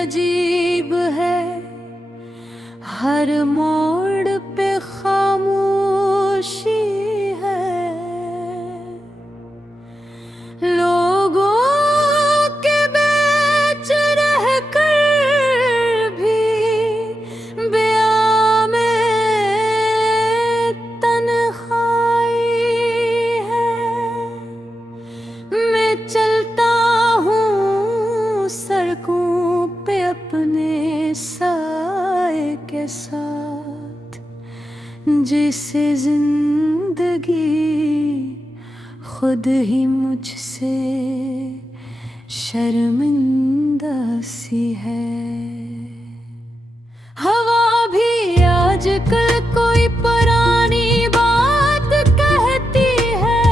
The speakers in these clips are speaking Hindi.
अजीब है, हर मोड़ पे खामोशी है। लोगों के बीच रहकर भी बयां में तन्हाई है। मैं चलता हूँ सड़कों पे अपने साए के साथ, जिसे जिंदगी खुद ही मुझसे शर्मिंदा सी है। हवा भी आजकल कोई पुरानी बात कहती है,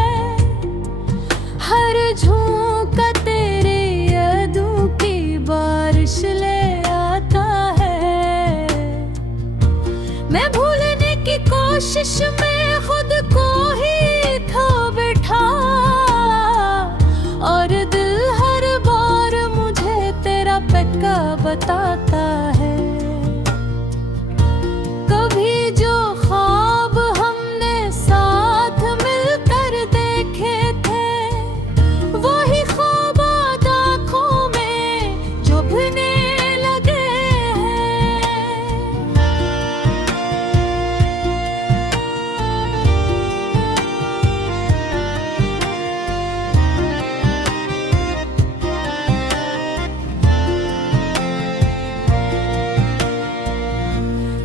हर झोंका तेरे यादों की बारिश ले आता है। मैं भूलने की कोशिश में खुद को ही खो बैठा, और दिल हर बार मुझे तेरा पक्का बताता है। कभी जो ख्वाब हमने साथ मिलकर देखे थे, वही ख्वाब आँखों में चुभने लगे हैं।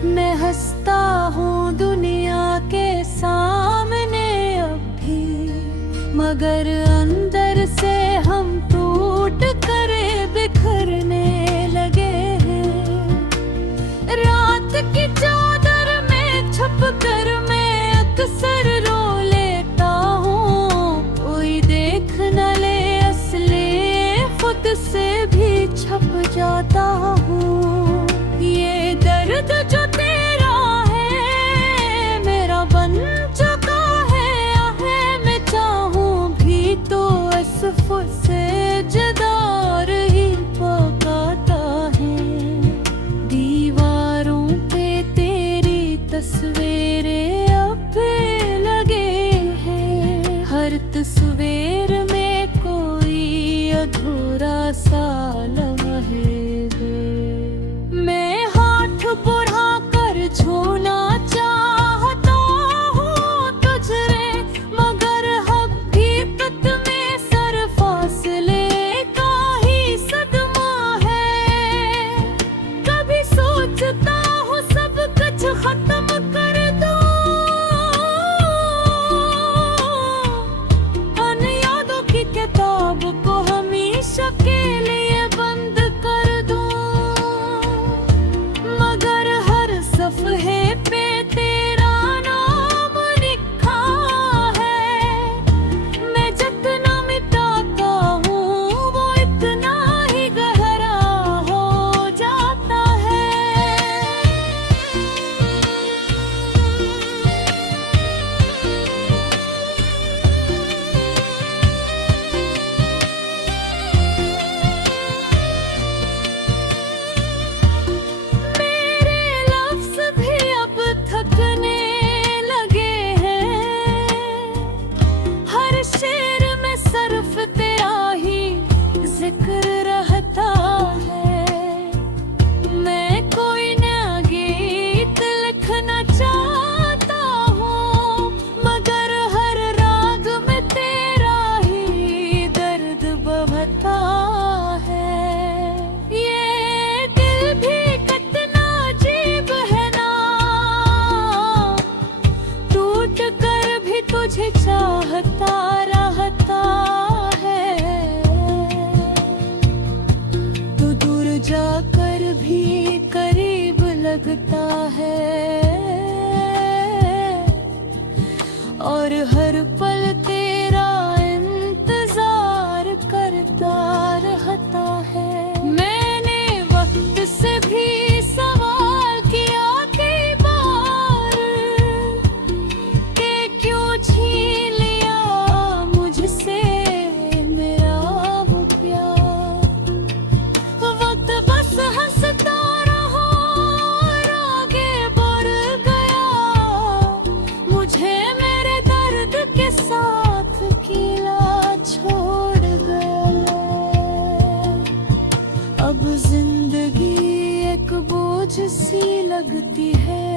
मैं हंसता हूँ दुनिया के सामने अब भी, मगर अंदर से हम टूट कर बिखरने लगे हैं। रात की चादर में छुप कर मैं अक्सर रो लेता हूँ, कोई देख न ले असली खुद से भी छप जाता हूँ। ये दर्द जो तेरा है मेरा बन चुका है मैं चाहूँ भी तो असफ से जदार ही पकाता है। दीवारों पे तेरी तस्वीरें अब लगे हैं, हर तस्वीर में कोई अधूरा सा लम्हे है। मैं हाथ बढ़ा कर छूना चाहता हूँ तुझे, मगर हकीकत में सर फासले का ही सदमा है। कभी सोचता हूँ सब कुछ खत्म कर दूँ, उन यादों की किताब को हमेशा के लिए बंद कर दूँ, मगर हर सफ़हे पे तेरा नाम लिखा है। मैं जितना मिटाता हूँ वो इतना ही गहरा हो जाता है। मेरे लफ्ज़ भी अब थकने लगे हैं, हर शेर में सिर्फ तेरा ही जिक्र रहता है। मैं कोई नया गीत लिखना चाहता हूँ, मगर हर राग में तेरा ही दर्द बहता है। ये दिल भी कितना अजीब है ना, टूट कर भी तुझे चाहता रहता है। तू दूर जाकर भी करीब लगता है, और हर पल तेरा इंतजार करता रहता है। मैंने वक्त से भी सवाल किया कई बार कि क्यों छीन लिया मुझसे मेरा वो प्यार। वक्त बस बस हंसता रहो और आगे बढ़ गया। मुझे मेरे दर्द के साथ अकेला छोड़ गया। अब जिंदगी एक बोझ सी लगती है,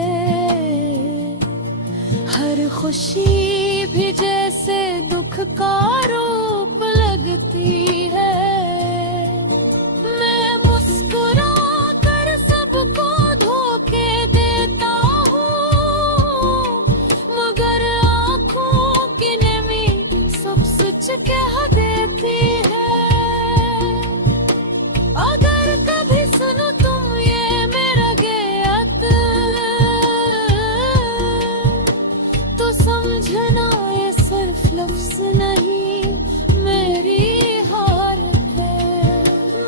हर खुशी भी जैसे दुख का रूप लगती है। मैं मुस्कुरा कर सबको धोखे देता हूँ, मगर आँखों की नमी सब सच कह देती है। अगर कभी सुनो तुम ये मेरा गीत, तो समझना ये सिर्फ लफ्ज नहीं, मेरी हार है।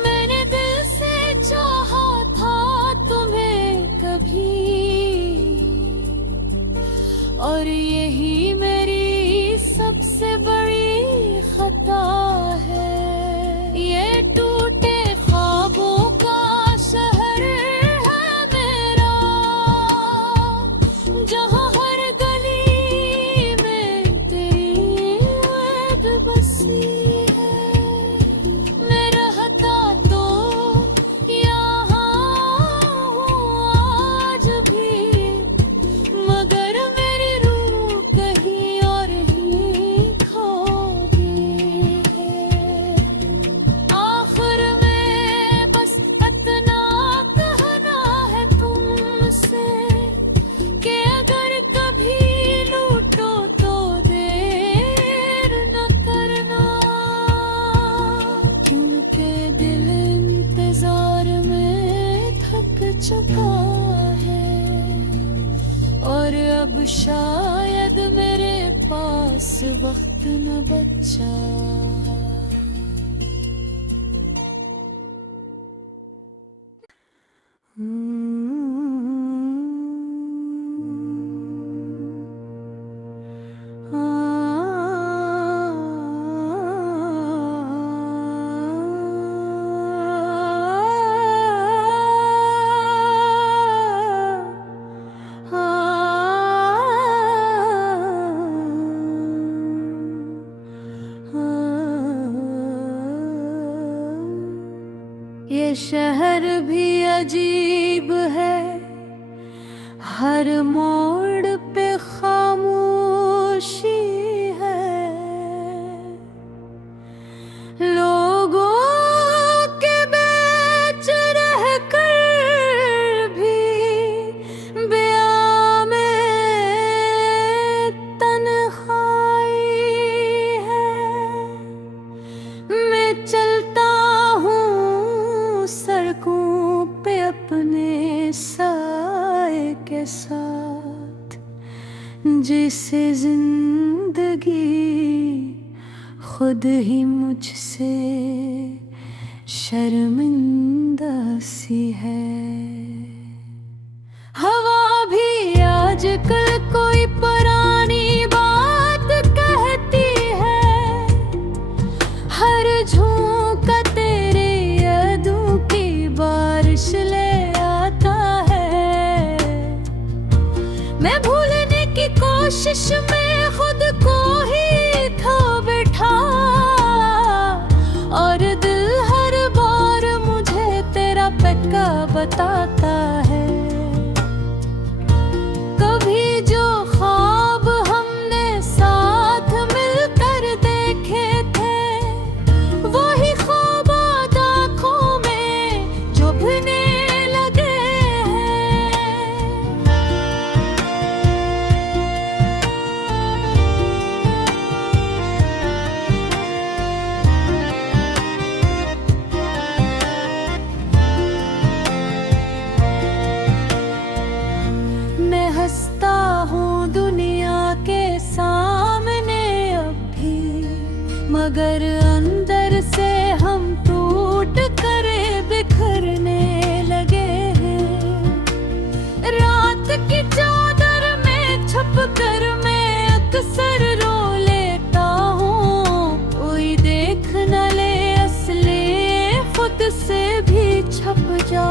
मैंने दिल से चाहा था तुम्हें कभी, और यही मेरी सबसे बड़ी खता है। ये टूटे ख्वाबों का शहर है मेरा, जहाँ हर गली में तेरी याद बसी है। मैं रहता तो यहाँ हूँ आज भी, मगर मेरी रूह कहीं और ही खो गई है। आखिर में बस इतना कहना है तुमसे कि अगर कभी लूटो तो देर न करना, क्योंकि दिल इंतजार में थक चुका है, और अब शायद मेरे पास वक्त न बचा। ये शहर भी अजीब है, हर मोड़ पे खामोशी है। लोगों के बीच रहकर भी बेआम तन्हाई है। मैं चलता सड़कों पे अपने साए के साथ, जिसे जिंदगी खुद ही मुझसे शर्मिंदा सी है। हवा भी आजकल कोई पुरानी बात कहती है, हर झोंका तेरे यादों की बारिश ले आता है। मैं भूलने की कोशिश में खुद को ही खो बैठा, और दिल हर बार मुझे तेरा पक्का बताता है। कभी जो ख्वाब हमने साथ मिलकर देखे थे, वही ख्वाब आँखों में चुभने लगे हैं। मैं हंसता हूँ दुनिया के सामने अब भी, मगर अंदर से हम टूट कर बिखरने लगे हैं। रात की चादर में छुप कर मैं अक्सर रो लेता हूँ, कोई देख न ले असली खुद से भी छप जा।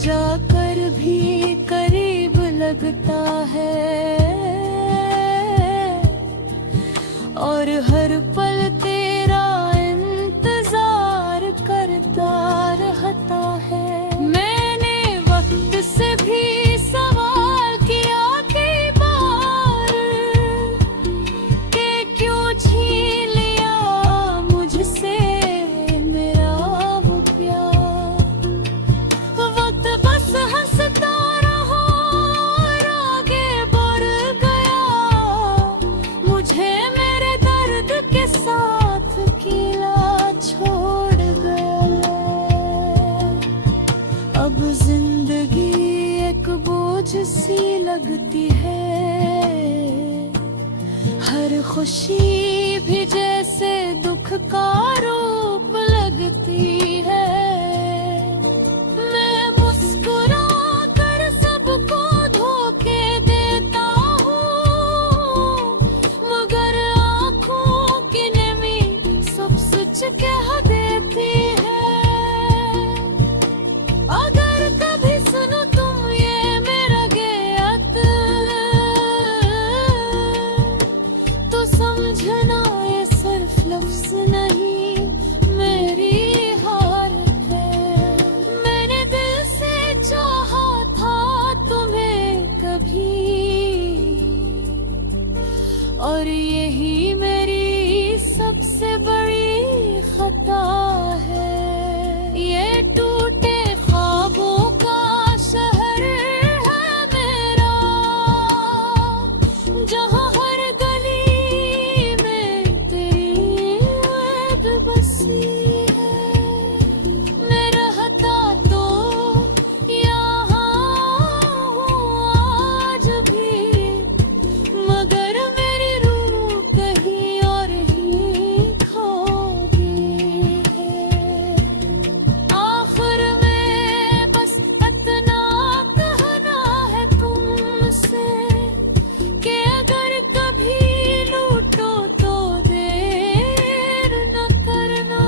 जाकर भी करीब लगता है, और हर पल तेरा इंतजार करता रहता है। मैंने वक्त से भी सवाल किया कई बार कि क्यों छीन लिया मुझसे मेरा वो प्यार। वक्त बस हंसता रहा और आगे बढ़ गया, मुझे मेरे दर्द के साथ अकेला छोड़ गया। अब जिंदगी एक बोझ सी लगती है, हर खुशी भी जैसे दुख का रूप लगती है। मैं मुस्कुरा कर सबको धोखे देता हूँ, मगर आँखों की नमी सब सच कह देती है। अगर कभी सुनो तुम ये मेरा गीत, तो समझना ये सिर्फ लफ्ज नहीं, मेरी हार है। मैंने दिल से चाहा था तुम्हें कभी, और यही मेरी सबसे बड़ी खता है। ये टूटे ख्वाबों का शहर है मेरा, जहाँ हर गली में तेरी याद बसी है। मैं रहता तो यहाँ हूँ आज भी, मगर मेरी रूह कहीं और ही खो गई है। आखिर में बस इतना कहना है तुमसे कि अगर कभी लूटो तो देर न करना,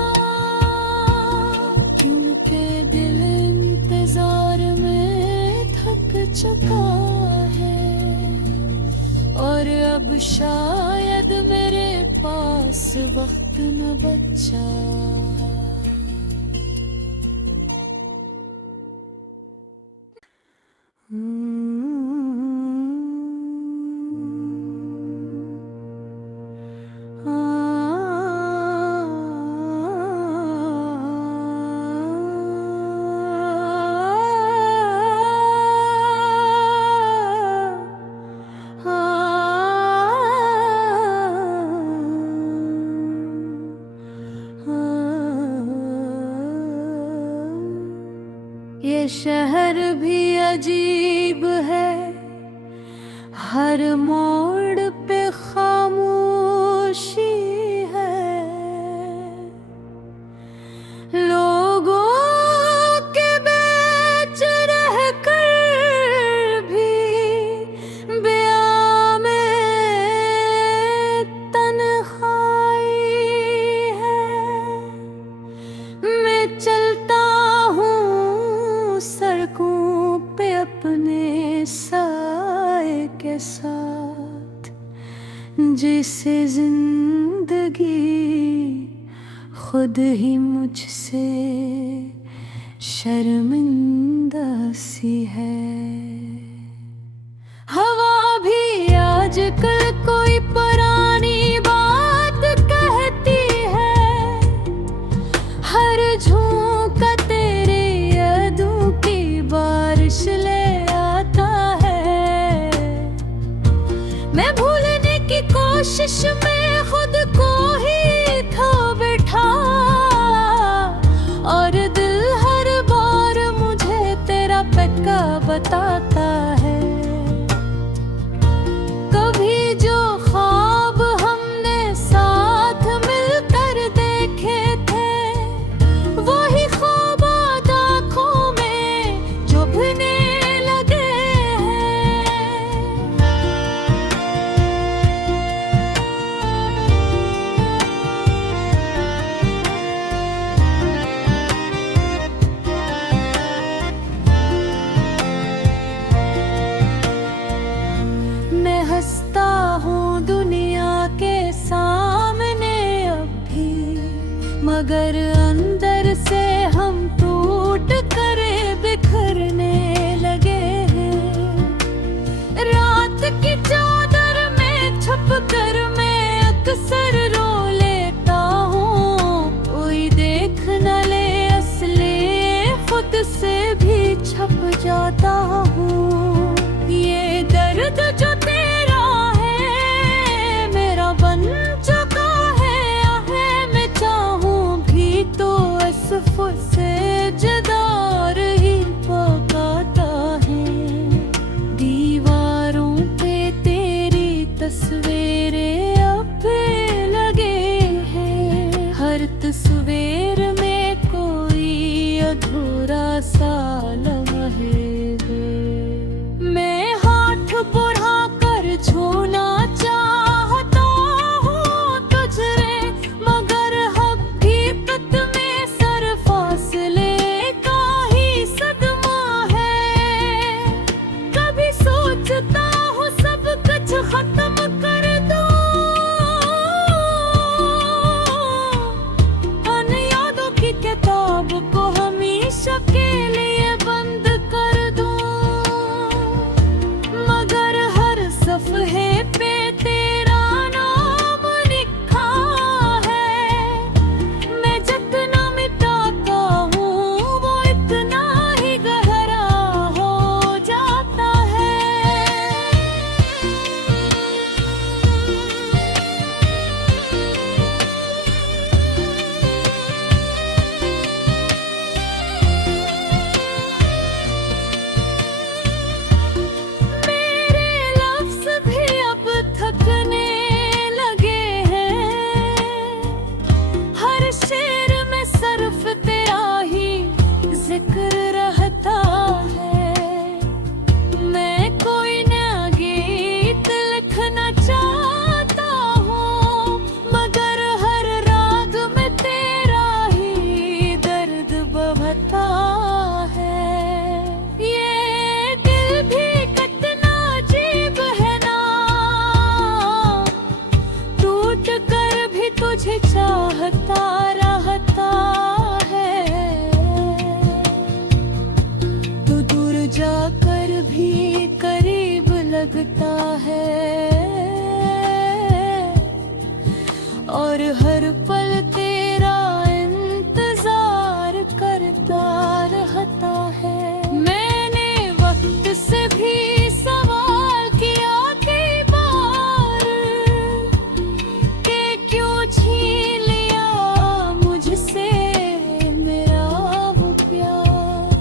क्योंकि दिल इंतजार में थक चुका है, और अब शायद मेरे पास वक्त न बचा। ये शहर भी अजीब है, हर मोड़ पे खामोशी है। लोगों के बीच रहकर भी बेआम तन्हाई है। मैं चलता हूँ सड़कों पे अपने साए के साथ, जिसे जिंदगी खुद ही मुझसे शर्मिंदा सी है। हवा भी आजकल कोई पुरानी बात कहती है, हर झोंका तेरे यादों की बारिश ले आता है। मैं भूलने की कोशिश में खुद को ही खो बैठा, और दिल हर बार मुझे तेरा पक्का बताता है। कभी जो ख्वाब हमने साथ मिलकर देखे थे, वही ख्वाब आँखों में चुभने लगे हैं। मगर अंदर से हम टूट करे बिखरने लगे हैं। रात की चादर में छुप कर मैं अक्सर रो लेता हूँ। कोई देख न ले असली खुद से भी छप जाता हूँ। ये दर्द जो तेरा है मेरा बन चुका है मैं चाहूँ भी तो असफ से जदार ही पकाता है। दीवारों पे तेरी तस्वीरें अब लगे हैं। हर तस्वीर में कोई अधूरा सा लम्हे है। मैं हाथ बढ़ा कर छूना चाहता हूँ तुझे, मगर हकीकत में सर फासले का ही सदमा है। कभी सोचता हूँ सब कुछ खत्म कर दूँ, उन यादों की किताब को हमेशा के लिए बंद कर दूँ, मगर हर सफ़हे पे तेरा नाम लिखा है। मैं जितना मिटाता हूँ वो इतना ही गहरा हो जाता है। मेरे लफ्ज़ भी अब थकने लगे हैं। हर शेर में सिर्फ तेरा ही जिक्र रहता है। मैं कोई नया गीत लिखना चाहता हूँ, मगर हर राग में तेरा ही दर्द बहता है। ये दिल भी कितना अजीब है ना, टूट कर भी तुझे चाहता रहता है। तू दूर जाकर भी करीब लगता है, और हर पल तेरा इंतजार करता रहता है। मैंने वक्त से भी सवाल किया कई बार कि क्यों छीन लिया मुझसे मेरा वो प्यार।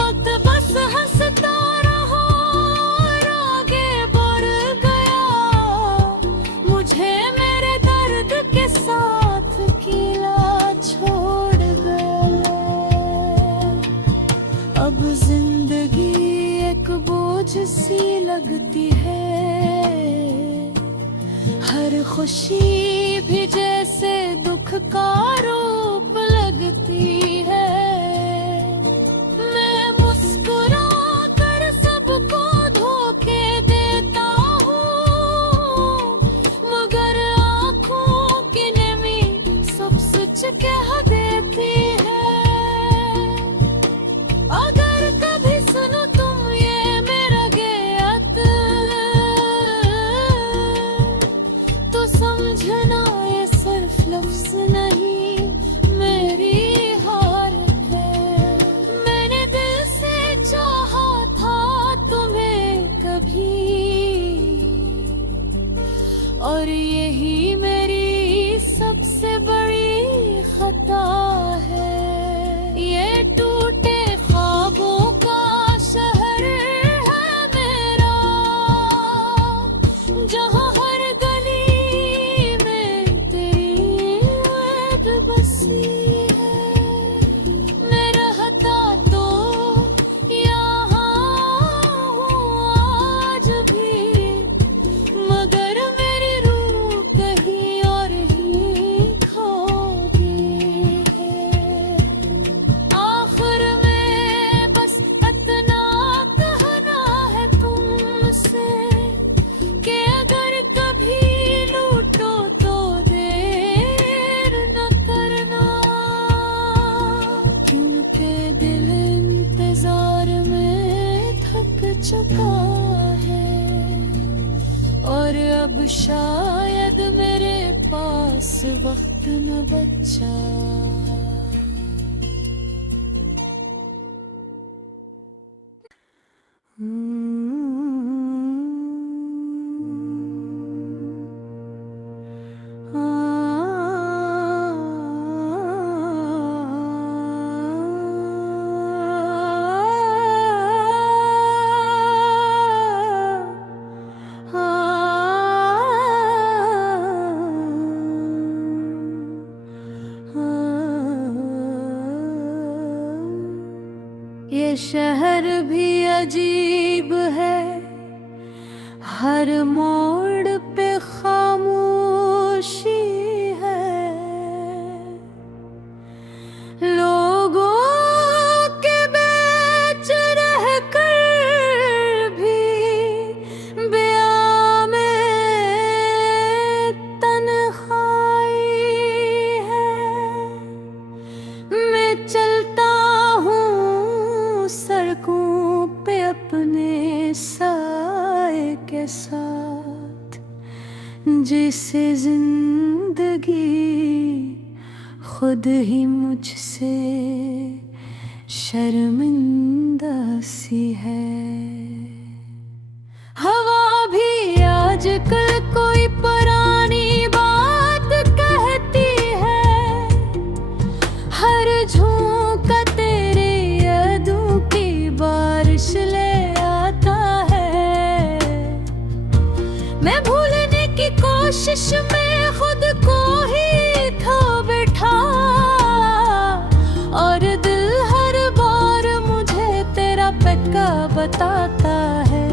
वक्त बस हंसता रहा और आगे बढ़ गया, मुझे मेरे दर्द के साथ अकेला छोड़ गया। अब जिंदगी एक बोझ सी लगती है, हर खुशी भी जैसे दुख का रूप लगती है। मैं मुस्कुरा कर सबको धोखे देता हूँ, मगर आँखों की नमी सब सच कह देती है। अगर कभी सुनो तुम ये मेरा गीत तो समझना ये सिर्फ लफ्ज़ नहीं मेरी हार चुका है और अब शायद मेरे पास वक्त न बचा। ये शहर भी अजीब है, हर मोड़ पे खामोशी है। लोगों के बीच रह कर भी बेआम तन्हाई है। मैं चलता सड़कों पे अपने साए के साथ, जिसे जिंदगी खुद ही मुझसे शर्मिंदा सी है। हवा भी आजकल कोई पुरानी बात कहती है, हर झोंका बारिश ले आता है। मैं भूलने की कोशिश में खुद को ही खो बैठा और दिल हर बार मुझे तेरा पक्का बताता है।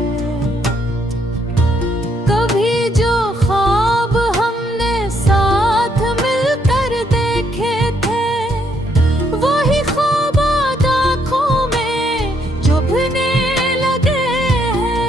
कभी जो ख्वाब हमने साथ मिलकर देखे थे, वही ख्वाब आँखों में चुभने लगे हैं।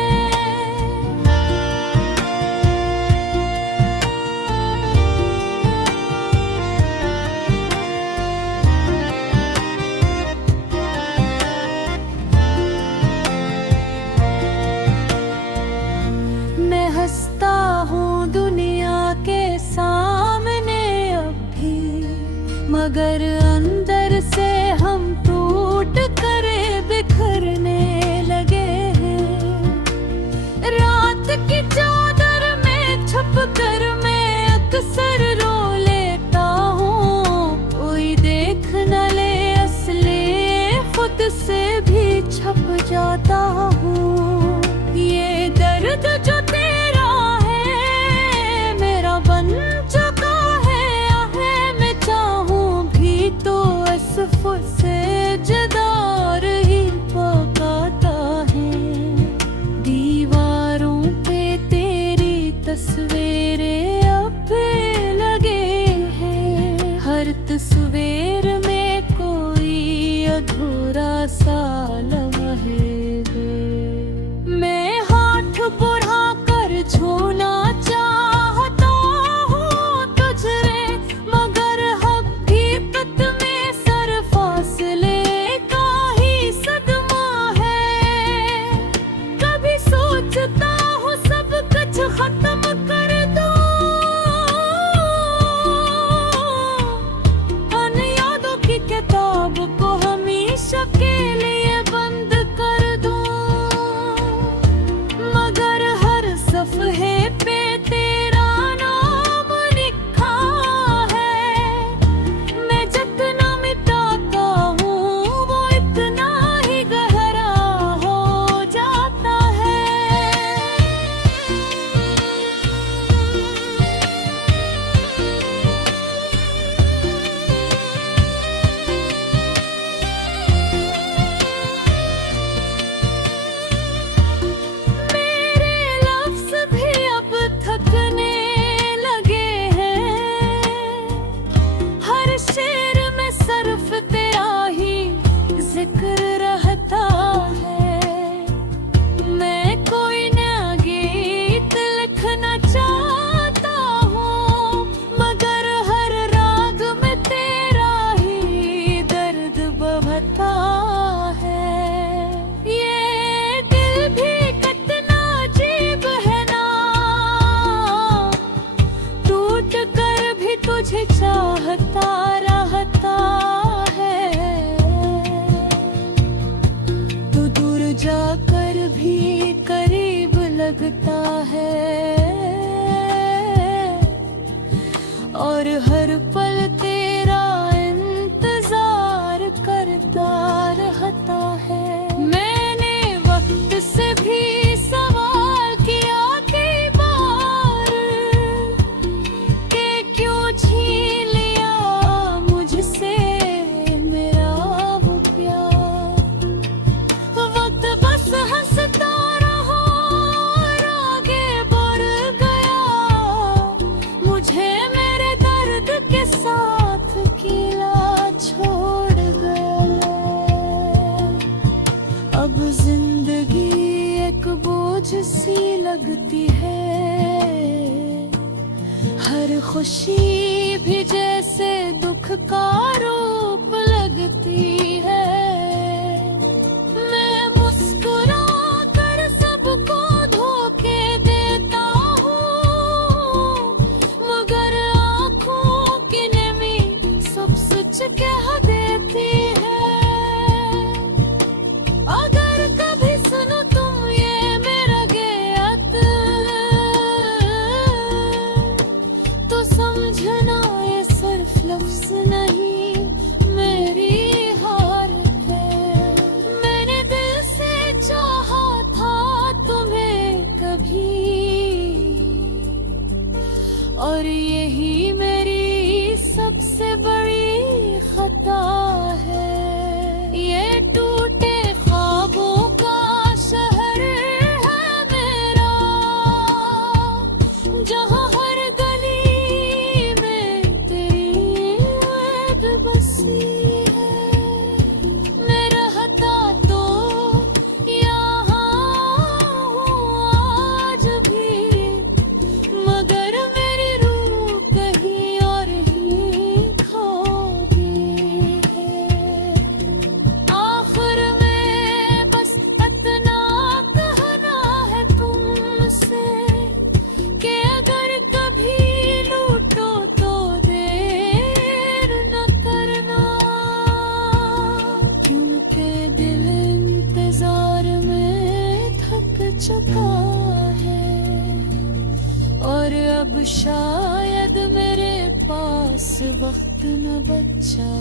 जाकर भी करीब लगता है, और हर पल तेरा इंतजार करता रहता है। मैंने वक्त से भी सवाल किया कई बार कि क्यों छीन लिया मुझसे मेरा वो प्यार। वक्त बस हंसता रहा और आगे बढ़ गया, मुझे मेरे दर्द के साथ अकेला छोड़ गया। अब जिंदगी एक बोझ सी लगती है, हर खुशी भी जैसे दुख का रूप लगती है। मैं मुस्कुरा कर सबको धोखे देता हूँ, मगर आँखों की नमी सब सच कह देती है। अगर कभी सुनो तुम ये मेरा गीत, तो समझना ये सिर्फ लफ्ज नहीं, मेरी हार है। मैंने दिल से चाहा था तुम्हें कभी, और यही मेरी सबसे बड़ी खता है। ये टूटे ख्वाबों का शहर है मेरा, जहाँ हर गली में तेरी याद बसी है। मैं रहता तो यहाँ हूँ आज भी, मगर मेरी रूह कहीं और ही खो गई है। आखिर में बस इतना कहना है तुमसे कि अगर कभी लूटो तो देर न करना, क्योंकि दिल इंतजार में थक चुका है, और अब शायद मेरे पास वक्त न बचा।